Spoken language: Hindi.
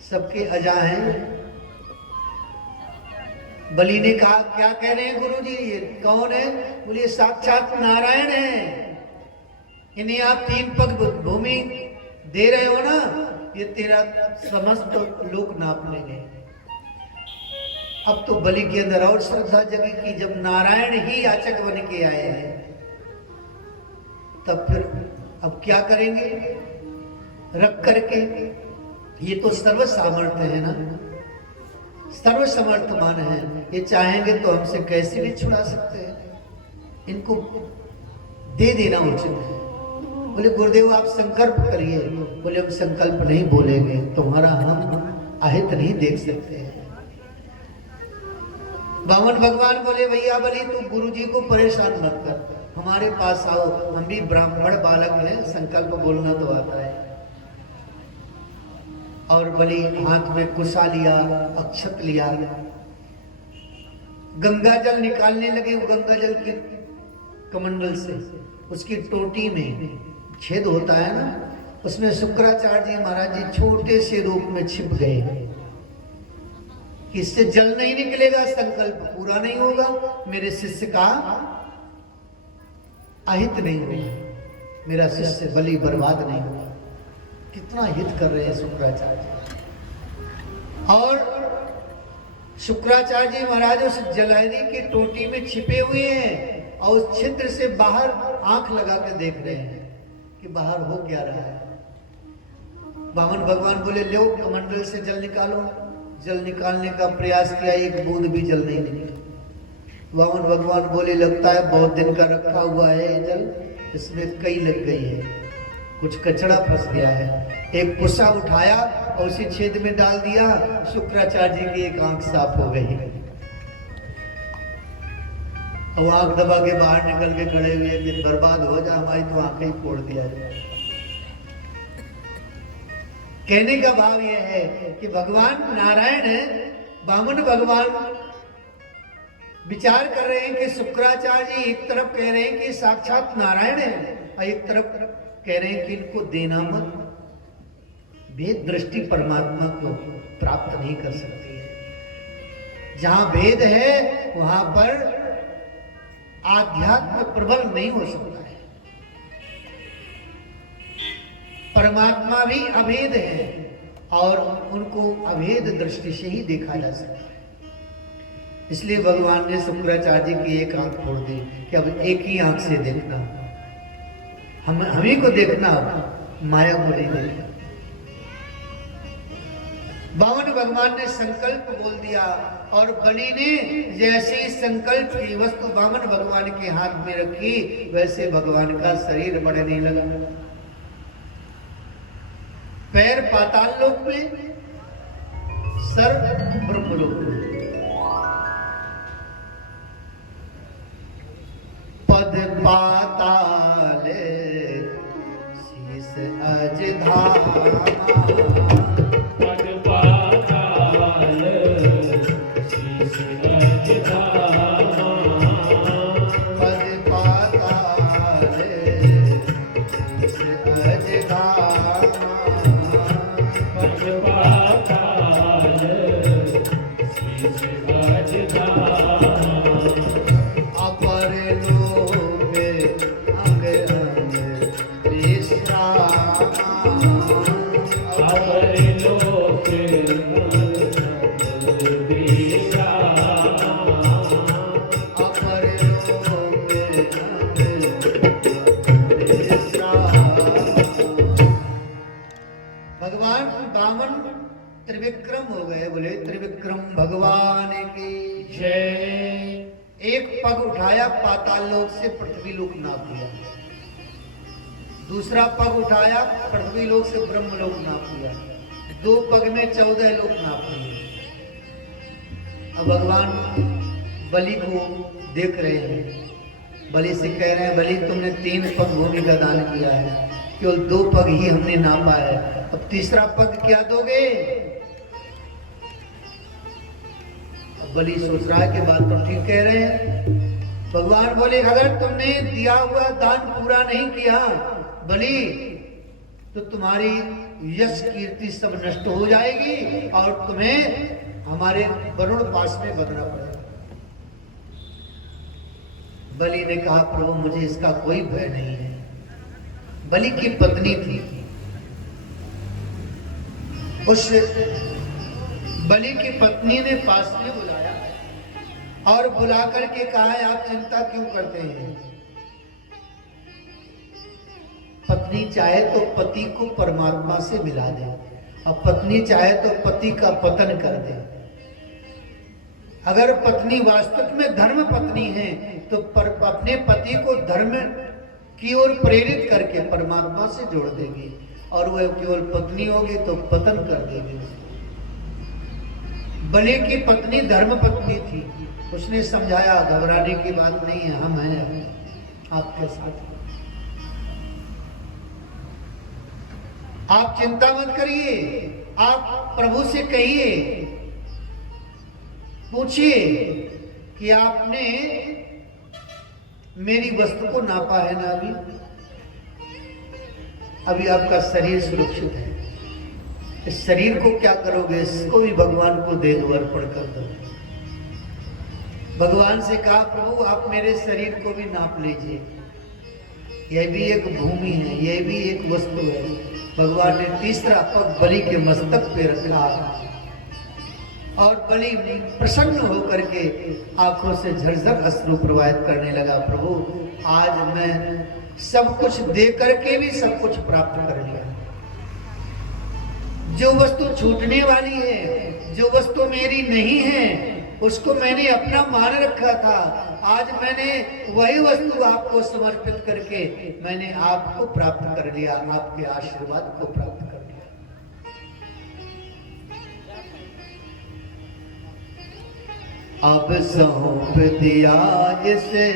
सबके अजा हैं। बलि ने कहा क्या कह रहे हैं गुरुजी, ये कौन है? बोले साक्षात नारायण है। इन्हें आप 3 पग भूमि दे रहे हो ना, ये तेरा समस्त लोक नाप लेंगे। अब तो बलि के अंदर और श्रद्धा जगी कि जब नारायण ही याचक बन के आए हैं, तब फिर अब क्या करेंगे? रख करके, ये तो सर्व सामर्थ्य है ना, सर्व समर्थमान है, ये चाहेंगे तो हमसे कैसे भी छुड़ा सकते हैं, इनको दे देना उचित है। बोले गुरुदेव आप संकल्प करिए। बोले हम संकल्प नहीं बोलेंगे, तुम्हारा हम अहित नहीं देख सकते हैं। वामन भगवान बोले भैया बलि तू गुरुजी को परेशान मत कर, हमारे पास आओ, हम भी ब्राह्मण बालक हैं, संकल्प बोलना तो आता है। और बलि हाथ में कुशा लिया, अक्षत लिया, गंगा जल निकालने लगे। वो गंगा जल की कमंडल से उसकी टोटी में छेद होता है ना, उसमें शुक्राचार्य जी महाराज जी छोटे से रूप में छिप गए। इससे जल नहीं निकलेगा, संकल्प पूरा नहीं होगा, मेरे शिष्य का अहित नहीं होगा, मेरा शिष्य बलि बर्बाद नहीं होगा। कितना हित कर रहे हैं शुक्राचार्य। और शुक्राचार्य जी महाराज उस जलहरी की टोटी में छिपे हुए हैं और उस छिद्र से बाहर आंख लगा कर देख रहे हैं कि बाहर हो क्या रहा है। वामन भगवान बोले लो कमंडल से जल निकालो। जल निकालने का प्रयास किया, एक बूंद भी जल नहीं निकला। वामन भगवान बोले लगता है बहुत दिन का रखा हुआ है ये जल, इसमें कई लग गई है, कुछ कचरा फंस गया है। एक कुशा उठाया और उसी छेद में डाल दिया, शुक्राचार्य जी की एक आंख साफ हो गई। और आंख दबा के बाहर निकल के खड़े हुए कि बर्बाद हो जाए, हमारी तो आंखें ही फोड़ दिया जाए। कहने का भाव यह है कि भगवान नारायण है, वामन भगवान विचार कर रहे हैं कि शुक्राचार्य जी एक तरफ कह रहे हैं कि साक्षात नारायण है और एक तरफ कह रहे हैं कि इनको देना मत, भेद दृष्टि परमात्मा को प्राप्त नहीं कर सकती है। जहां भेद है वहां पर आध्यात्म प्रबल नहीं हो सकता है। परमात्मा भी अभेद है और उनको अभेद दृष्टि से ही देखा जा सकता है। इसलिए भगवान ने शुक्राचार्य जी की एक आंख फोड़ दी कि अब एक ही आंख से देखना, हम ही को देखना, माया को नहीं देखना। वामन भगवान ने संकल्प बोल दिया और बलि ने जैसे ही संकल्प की वस्तु वामन भगवान के हाथ में रखी, वैसे भगवान का शरीर बढ़ने लगा। पैर पाताल लोक में, सर ब्रह्मलोक में। पद पाताल शीस अज धामा, पद पाताल शीस अज धामा, पद पाताल शीस अज धामा, पद पाताल शीस अज धामा, अपर लोक अंग अंग विश्राम, अपर लोक विश्राम, अपर लोक अंग विश्राम। भगवान वामन त्रिविक्रम हो गए। बोले त्रिविक्रम भगवान की जय। एक पग उठाया, पाताल लोक से पृथ्वी लोक नाप लिया। दूसरा पग उठाया, पृथ्वी लोक से ब्रह्म लोक नाप लिया। 2 पग में 14 लोक नाप लिए। अब भगवान बलि को देख रहे हैं, बलि से कह रहे हैं बलि तुमने 3 पग भूमि का दान किया है, केवल 2 पग ही हमने नापा है, अब तीसरा पग क्या दोगे? बलि सोच रहा है कि बात तो ठीक कह रहे हैं। भगवान बोले अगर तुमने दिया हुआ दान पूरा नहीं किया बलि, तो तुम्हारी यश कीर्ति सब नष्ट हो जाएगी और तुम्हें हमारे वरुण पास में बदना पड़ेगा। बलि ने कहा प्रभु मुझे इसका कोई भय नहीं है। बलि की पत्नी थी, उस बलि की पत्नी ने पास में बुलाया और बुला करके कहा आप चिंता क्यों करते हैं? पत्नी चाहे तो पति को परमात्मा से मिला दे और पत्नी चाहे तो पति का पतन कर दे। अगर पत्नी वास्तव में धर्म पत्नी है तो अपने पति को धर्म की ओर प्रेरित करके परमात्मा से जोड़ देगी और वह केवल पत्नी होगी तो पतन कर देगी। बलि की पत्नी धर्म पत्नी थी, उसने समझाया घबराने की बात नहीं है, हम हैं आपके साथ, आप चिंता मत करिए, आप प्रभु से कहिए, पूछिए कि आपने मेरी वस्तु को नापा है ना? अभी आपका शरीर सुरक्षित है, इस शरीर को क्या करोगे? इसको भी भगवान को दे दो, अर्पण कर दो। भगवान से कहा प्रभु आप मेरे शरीर को भी नाप लीजिए, यह भी एक भूमि है, यह भी एक वस्तु है। भगवान ने तीसरा पग बलि के मस्तक पे रखा और बलि प्रसन्न होकर के आंखों से झरझर अश्रु प्रवाहित करने लगा। प्रभु आज मैं सब कुछ दे करके भी सब कुछ प्राप्त कर लिया। जो वस्तु छूटने वाली है, जो वस्तु मेरी नहीं है, उसको मैंने अपना मान रखा था, आज मैंने वही वस्तु आपको समर्पित करके मैंने आपको प्राप्त कर लिया, आपके आशीर्वाद को प्राप्त कर लिया। अब सौंप दिया इसे